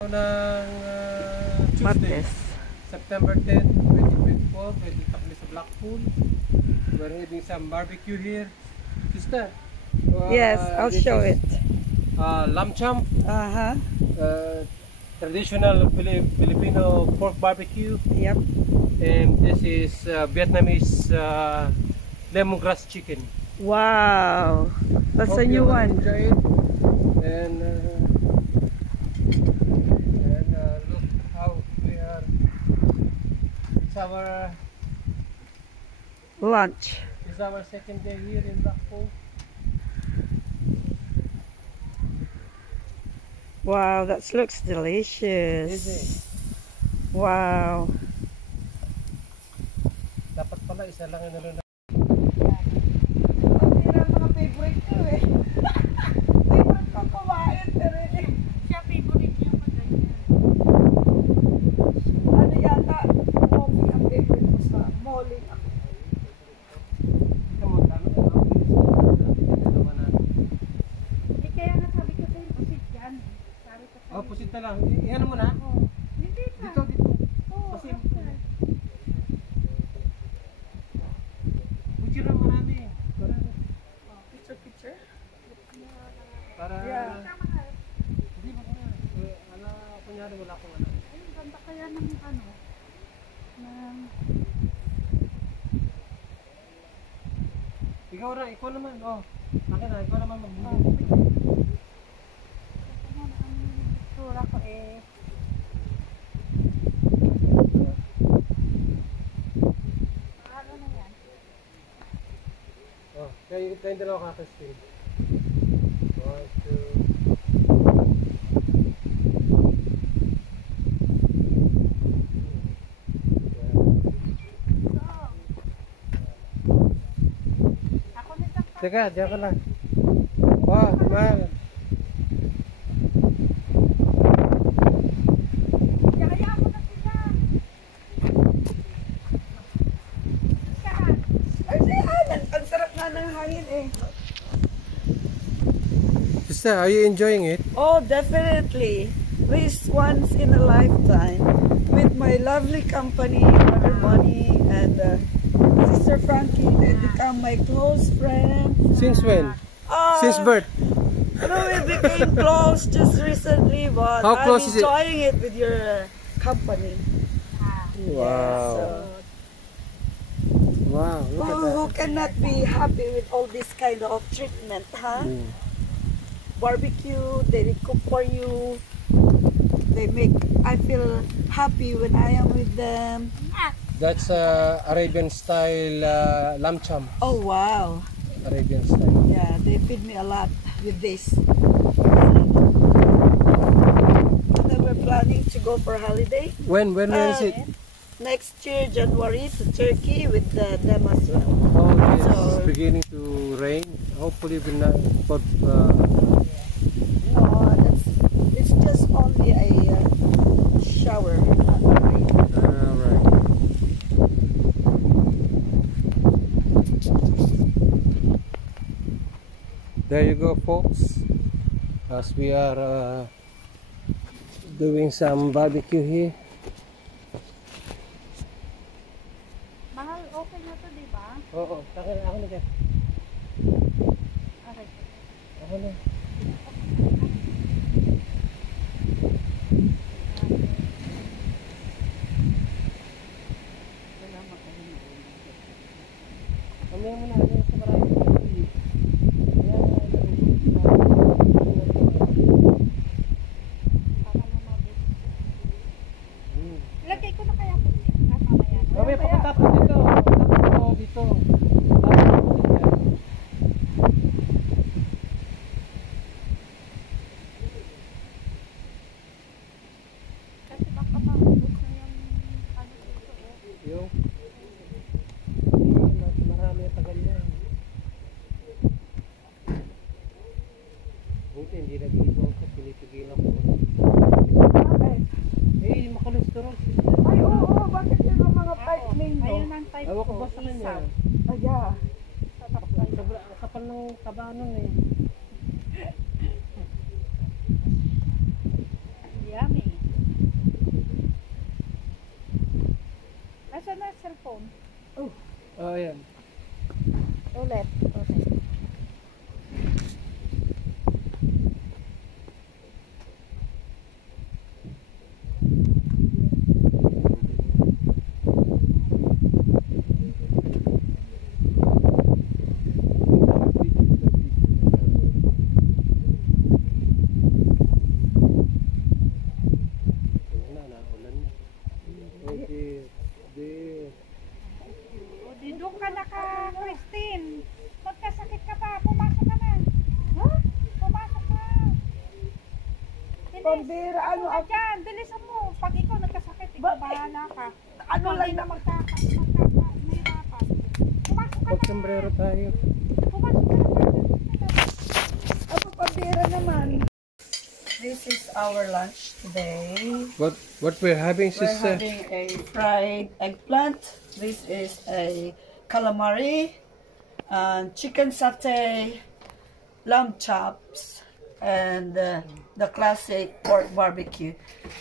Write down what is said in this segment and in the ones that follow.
Ng Tuesday, Martes. September 10, 2024, pwede takli sa Blackpool. We're having some barbecue here. Sister? Yes, I'll show it. Lamb chop, Uh-huh. traditional Filipino pork barbecue. Yep. And this is Vietnamese lemongrass chicken. Wow. That's Hope a new you one. enjoy it. And look how we are. It's our Lunch. It's our second day here in Blackpool. Wow, that looks delicious. Is it? Wow. Dapat pala isa lang yung nalunod. Ang mga favorite ko eh. Favorite ko kumain pero hindi. Siya favorite niya pag ganyan. Ano yata, coffee ang favorite ko sa morning. Eh kaya nga sabi ko sa'yo, pusit yan. Sabi ko sa'yo. Oh, pusit na lang. Iyan mo na. Oh, hindi pa. Dito, dito. Oo, Kasi after. butcher na marami. Picture? Para Yeah. hindi ba kuna. Ano, kunyari wala akong ano. Ayun, ganda kaya ng ano. Ng... Ikaw naman. Oh. Akin na, ikaw naman Oh, magbubuhay. ito mo na ang itsura ko eh. Ano na yan? Oh, kayong dalawa kakasting. 1, 2. Ako nito. Teka, diyan ka lang. Oh, man. Kaya mo na sila. Saan? Ang sarap nga ng hangin eh. Sister, are you enjoying it? Oh, definitely. This once in a lifetime with my lovely company, Mother Money, and Sister Frankie. They become my close friends. Since when? Since birth? No, we became close just recently, but How close I'm is it? enjoying it with your company. Wow. So, Wow, look at that. who cannot be happy with all this kind of treatment, huh? Barbecue, they cook for you. I feel happy when I am with them. That's Arabian style lamb chop. Oh wow. Arabian style. Yeah, they feed me a lot with this. And then we're planning to go for holiday. When is it? Next year, January, to Turkey with them as well. Oh yes, So- it's beginning to rain. Hopefully it will not. But No, it's just only a shower. Not rain. right. There you go, folks. As we are doing some barbecue here. Mahal, okay na to, di ba? Oo, ako na dyan. Okay. Ako na. Mamaya mo na, ano sa marami. Para mamabit. Ilagay ko na kaya po. Tama yan. Mamaya pagkatapos dito. Tapos dito. Tapos dito. Kasi baka maubos na yung ano dito eh. Yung marami ang tagal yan. Buti hindi nag-ibang ko, pinipigilan ko. Okay. Eh, makolesterol. Ay, oo, bakit yung mga pipe ninyo? Ayun na phone. Oh, ayan. Ulit. Doon ka na ka, Christine. Magkasakit ka pa. Pumasok ka na. Pumasok ka. Pambira, ano Ano dyan? Bilisan mo. Pag ikaw nagkasakit, ikaw bahala ka. Ano lang na mahirapan. Pumasok ka na. Mag-sombrero tayo. Pumasok ka na. Ano pambira naman? This is our lunch today. What we're having, We're sister? having a fried eggplant. This is a calamari, and chicken satay, lamb chops, and the classic pork barbecue.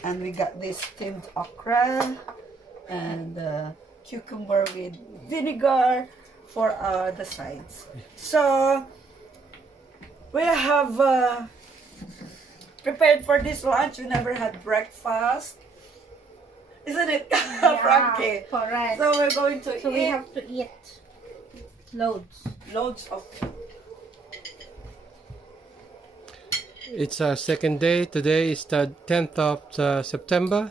And we got this steamed okra and cucumber with vinegar for the sides. So we have prepared for this lunch. We never had breakfast. Isn't it, Frankie? Correct. So we're going to So we eat have to eat loads. loads of. It's our second day. Today is the 10th of September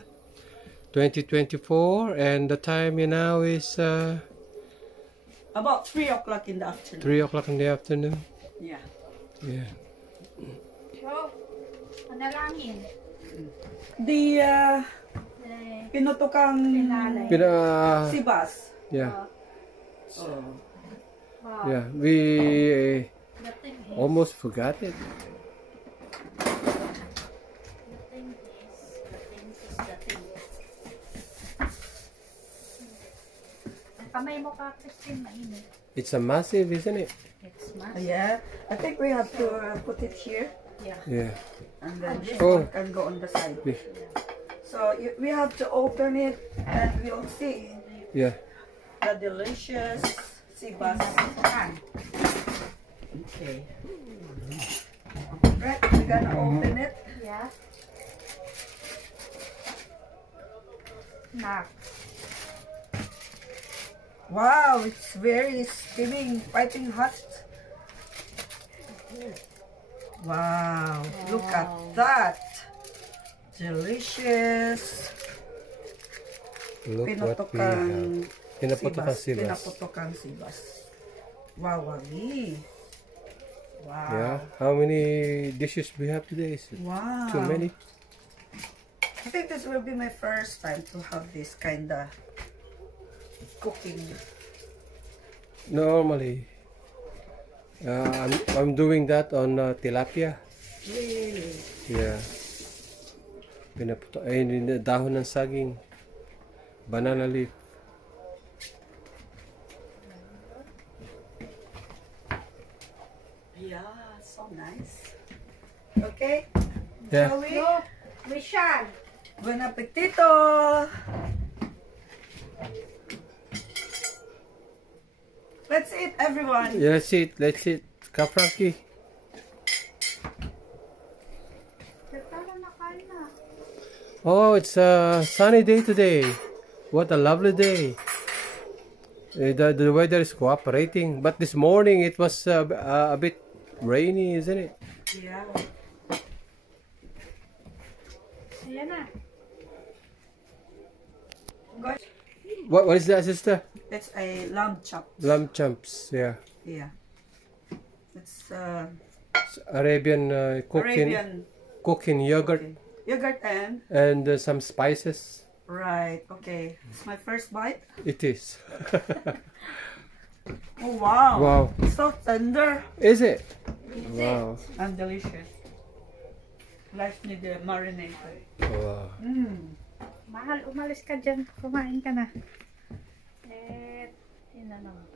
2024, and the time now is About 3 o'clock in the afternoon. 3 o'clock in the afternoon. Yeah. Yeah. So, manalangin. The pinutukang Pinale. sibas. Yeah. Oh. Wow. Yeah. We The thing is, almost forgot it. the thing is. Ang kamay mo ka, Christine, mainit. It's a massive, isn't it? It's massive. Yeah. I think we have to put it here, Yeah. Yeah. and then this Oh. one can go on the side. We- So we have to open it, and we'll see Yeah. the delicious sibas. Kan. Okay. Right, we're gonna open it. Yeah. Nak. Wow, it's very steaming, piping hot. Wow, look at that. Delicious. Look what we have. Pinaputokang sibas. Pinaputokang sibas. Wow, wagi. Wow. Yeah. How many dishes we have today? Is it Wow. too many? I think this will be my first time to have this kind of cooking. Normally, I'm doing that on tilapia. Really? Yeah. Ayun yung dahon ng saging. Banana leaf. Yeah, so nice. Okay, Yeah. shall we? No, we shall. Buen appetito! Let's eat, everyone. Yeah, let's eat. Let's eat. Ka Frankie. Tara na, kain na. Oh, it's a sunny day today. What a lovely day. The weather is cooperating, but this morning it was a bit rainy, isn't it? Yeah. Ayan na. Good. What is that, sister? It's a lamb chop. Lamb chumps. Yeah. Yeah. It's It's Arabian cooking Arabian yogurt yogurt and and some spices. right. Okay. It's my first bite. It is. Oh wow. Wow. It's so tender Is it? Wow. and delicious. Let's need the marinated. Wow. Mahal, umalis ka dyan. Kumain ka na. Yun na naman.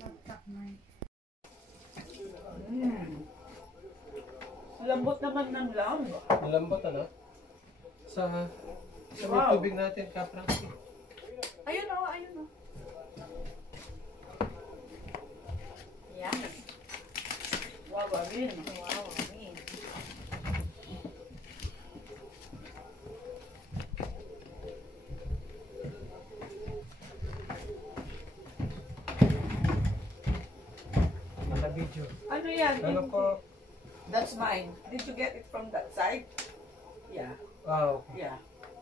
Magtakmay. Lambot naman ng lamb. Malambot ano? Sa Wow. tubig natin, Ka Frankie. Ayun o, ayun o. Yan. Wow, again. Wow, again. Naka-video. Ano yan? Ano ko? That's mine. Did you get it from that side? Yeah. Ah, okay. Yeah.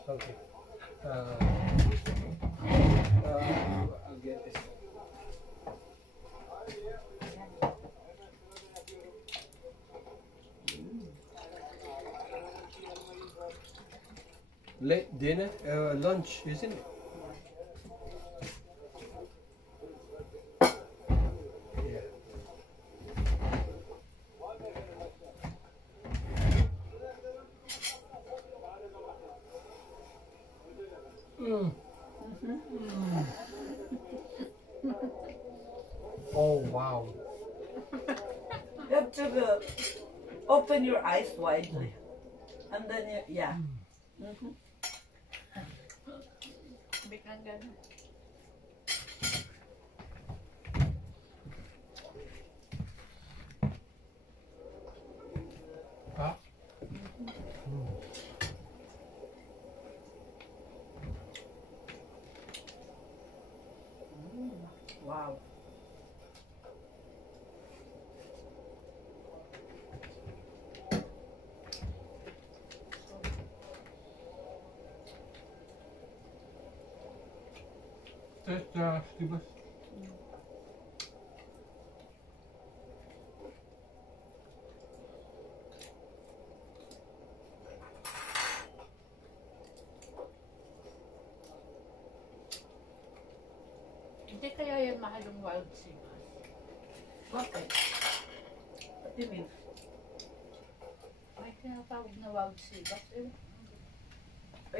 Okay. I'll get this. Late dinner, lunch, isn't it? Yeah. Oh wow. You have to open your eyes widely. And then you, yeah. Biglang ganun. Huh? Wow. Diba? Hindi kaya yan mahal yung wild sea bass. Okay. What do you mean? May tinatawag na wild sea bass. Eh,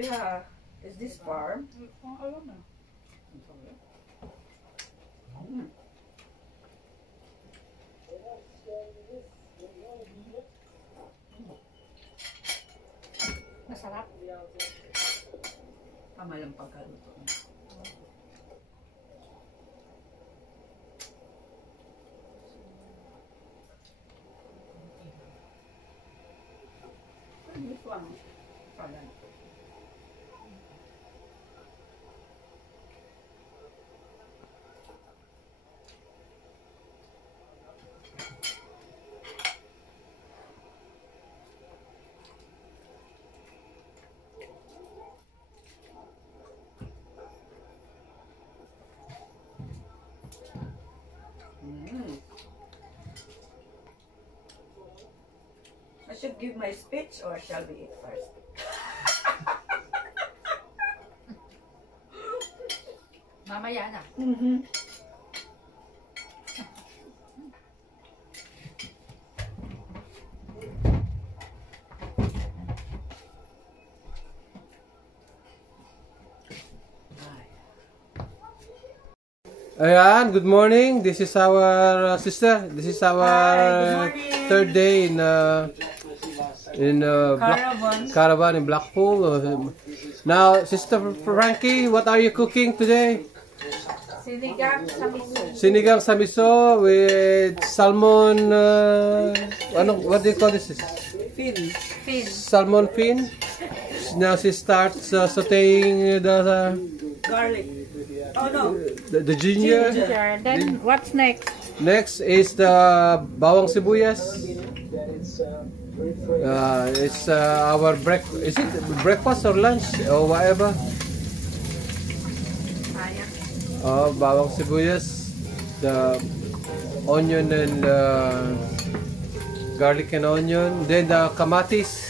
Yeah. Is this farm? kung alam na. Masarap. Tama lang pagkaluto. This one. Parang. I should give my speech or shall we eat first? Mamaya na. Ayan, good morning. This is our sister. This is our Good morning. third day in caravan in Blackpool. Now, Sister Frankie, what are you cooking today? Sinigang sa miso. Sinigang sa miso with salmon. What do you call this? Fin. Fin. Salmon fin. Now she starts sauteing the Garlic. Oh no. the ginger. Ginger. Then what's next? Next is the bawang sibuyas. It's our is it breakfast or lunch or whatever? Bawang sibuyas, the onion and garlic and onion, then the kamatis.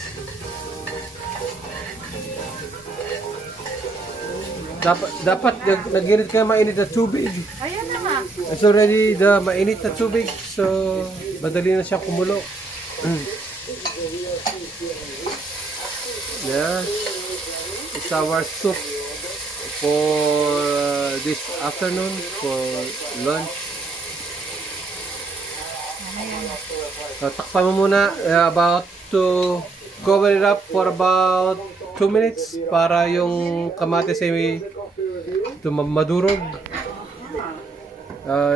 Dapat naginit kayo mainit na tubig. Ayan na nga. It's already the mainit na tubig, so madali na siya kumulo. Yeah, it's our soup for this afternoon for lunch. Takpan mo muna about to cover it up for about 2 minutes para yung kamatis ay to madurog.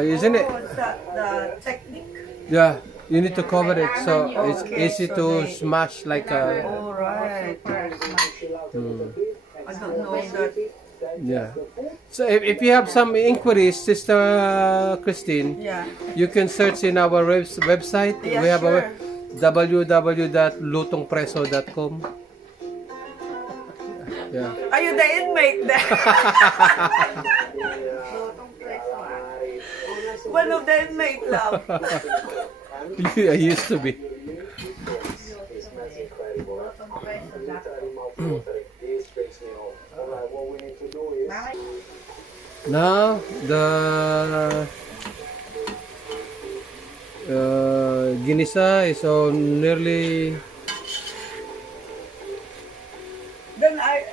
Isn't it? Oh, it's the technique. Yeah, you need to cover it so it's easy to smash like a. All right. I don't know that. Yeah. So if you have some inquiries, Sister Christine, Yeah. you can search in our website. Yeah, We have sure. www.lutongpreso.com. Yeah. Are you the inmate there? One of the inmate, love. I used to be. Now the ginisa is on nearly. Then I...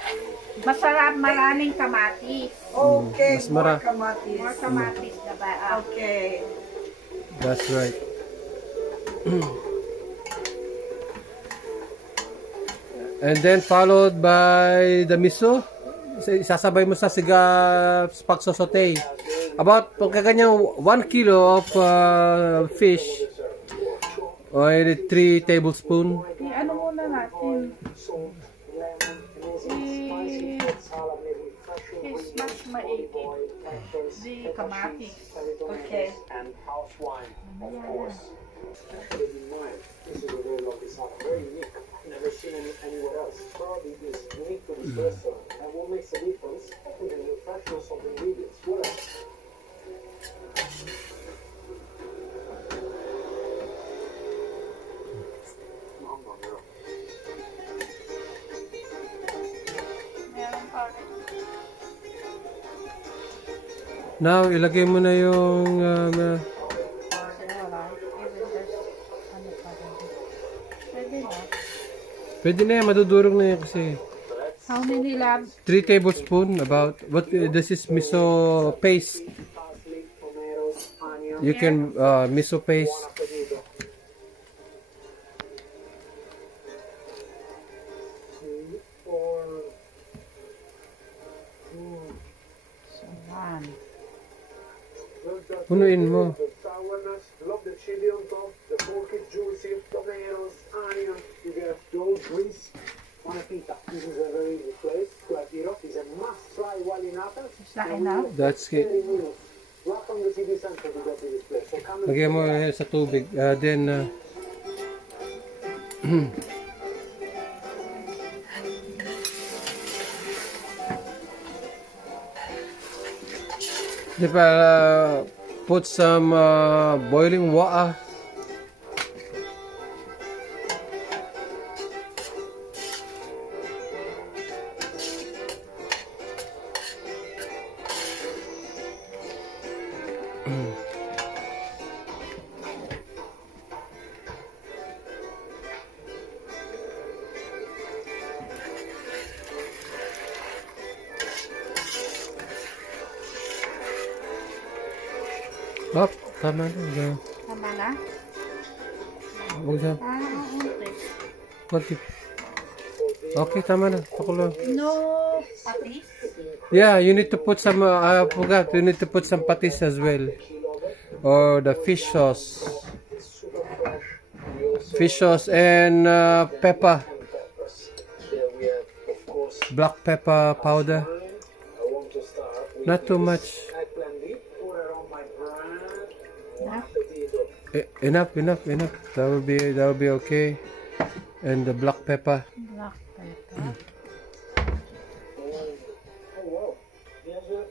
Masarap, maraming kamatis. Okay, Mas more mara. kamatis. More kamatis diba? Okay. That's right. And then followed by the miso. Isasabay mo sa pagsosote. About pagkaganyang 1 kilo of fish. Or 3 tablespoons. Ano muna natin? I-smash maigi. Di kamatis. Okay. And house wine, of course. Keep in mind, this is a very lovely salad, very unique. Never seen anywhere else. Probably is unique to this restaurant. And what makes a difference is the freshness of the ingredients. What else? Meron pa rin. Now, ilagay mo na yung pwede na yan, madudurog na yan kasi. How many lab? 3 tablespoons about. What this is miso paste. Parsley, tomatoes, onion, You can miso paste. potato. Or One. Punuin mo. the sourness, love the chili on top, the pork is juicy, tomatoes, onion, you get those grease on a pita. This is a very easy place to Atiro. It's a must try while in Athens. Is that enough? That's it. 30 minutes. Right from the city center to go to this place. So come and Lagay mo sa tubig. Then, put some boiling water. Oh, tama na. Tama na? Huwag siya. Okay. Konti. Okay, tama na. Pakulo. No patis? Yeah, you need to put some, I forgot, you need to put some patis as well. Or the fish sauce. Fish sauce and pepper. there we have, of course, Black pepper powder. I want to start with Not too much. eggplant dip, pour it on my bread. Enough? Potato. Enough. That will be okay. And the black pepper. Black pepper. Oh wow, there's a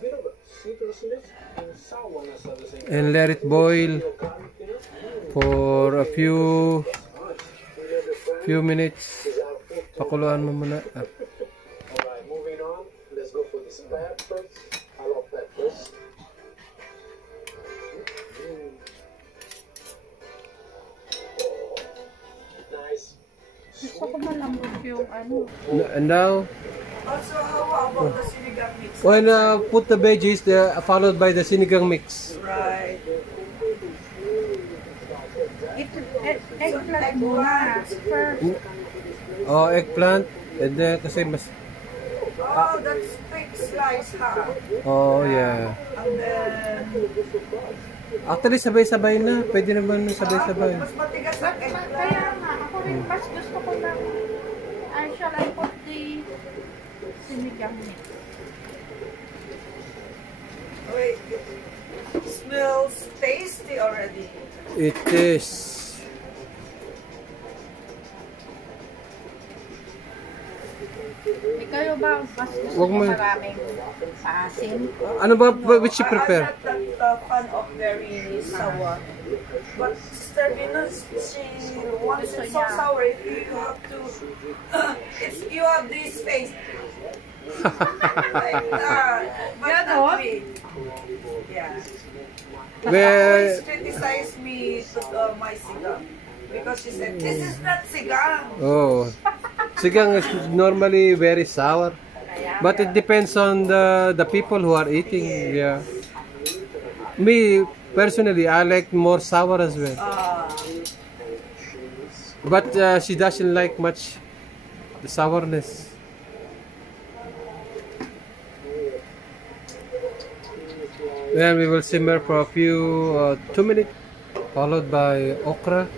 bit of a citrusness and sourness at the same time. And let it boil Garlic, you know? for a few Nice. We let the friend minutes. is our food. Pakuluan mo muna. Alright, moving on. Let's go for this peppers. I love peppers. Nice. Gusto ko malambot yung ano. And now, Also, how about the sinigang mix? when put the veggies, followed by the sinigang mix. Right. Eggplant muna. First. Oh, eggplant. And then, kasi mas Oh, that's thick slice, huh? Oh, yeah. And then, Actually, sabay-sabay na. Pwede naman sabay-sabay. mas matigas ang Kaya eggplant. nga, ako rin mas gusto ko lang. Shall I put the sinigang mix? Wait, it smells tasty already. It is. Ikaw ba mas gusto Wag mo mo- maraming paasim? Ano ba, which you prepare? I'm not that fan of very sour. But Sister Venus, she wants it so sour. If you have to, you have this face. Like that. But not me. Yeah. She always Where, criticize me to my sigang. Because she said, this is not sigang. oh, sigang is normally very sour. But it depends on the people who are eating. Yeah. Me, personally, I like more sour as well. But she doesn't like much the sourness. Then we will simmer for a few 2 minutes, followed by okra.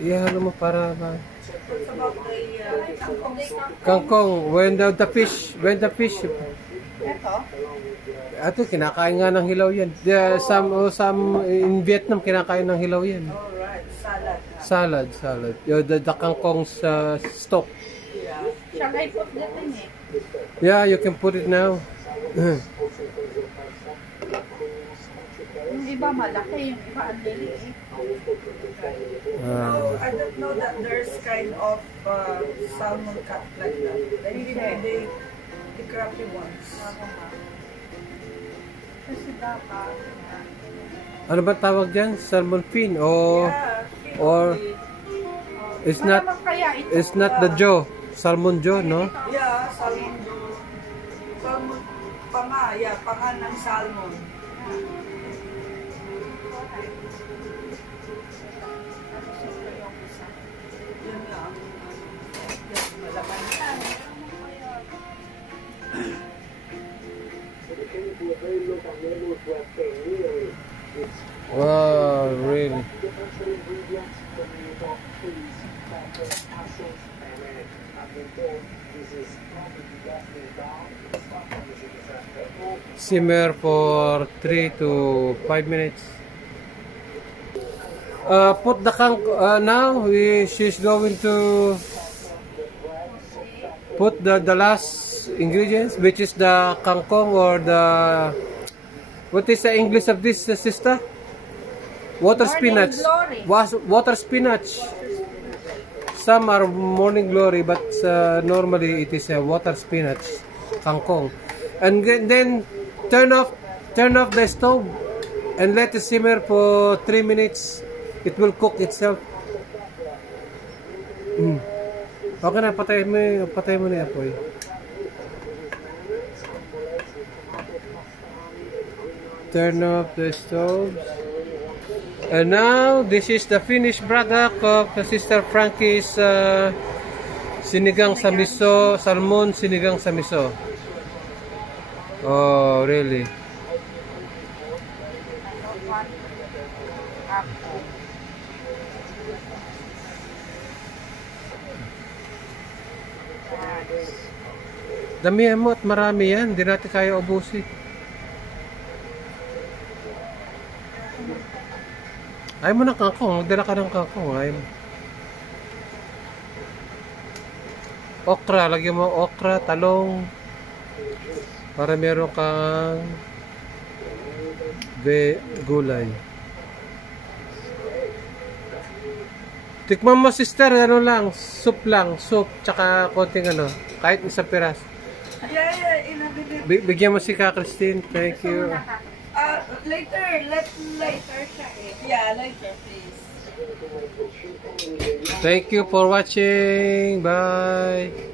Yeah, ano mo para ba? What's about the Kangkong, when the fish, Ito? ato kinakain nga ng hilaw yan. Some in Vietnam kinakain ng hilaw yan. alright, salad. Salad. The kangkong's stock. Yeah. Shall I put that in it? Yeah, you can put it now. Yung iba malaki, yung iba ang liliit. Oh, I don't know that there's kind of salmon cut like that. Maybe the crappy ones. Kasi dapat, Ano ba tawag dyan? Salmon fin o Yeah, or it's not naman kaya ito. it's not the jaw. Salmon jaw, no? yeah, salmon. Salmon panga, yeah, panga ng salmon. Yun nga. Wow, really? Simmer for 3 to 5 minutes. Put the now she's going to put the last ingredients, which is the kangkong or the what is the English of this, sister? Water spinach. glory. Water spinach. Some are morning glory, but normally it is a water spinach, kangkong. And then turn off the stove and let it simmer for 3 minutes. It will cook itself. Okay na, patay mo na apoy. Turn off the stove. And now, this is the finished product of Sister Frankie's sinigang sa miso, salmon sinigang sa miso. Oh, really? Damihan mo at marami yan. Hindi natin kaya ubusin. Ayaw mo ng kangkong. Magdala ka ng kangkong. Ayaw mo. Okra. Lagyan mo okra, talong. Para meron kang gulay. Tikman mo, sister. Ano lang. Soup lang. Soup. Tsaka konting ano. Kahit isang piras. Yeah, in a minute. Bigyan mo si Ka Christine. Thank you. Later, later siya eh. Yeah, later please. Thank you for watching. Bye.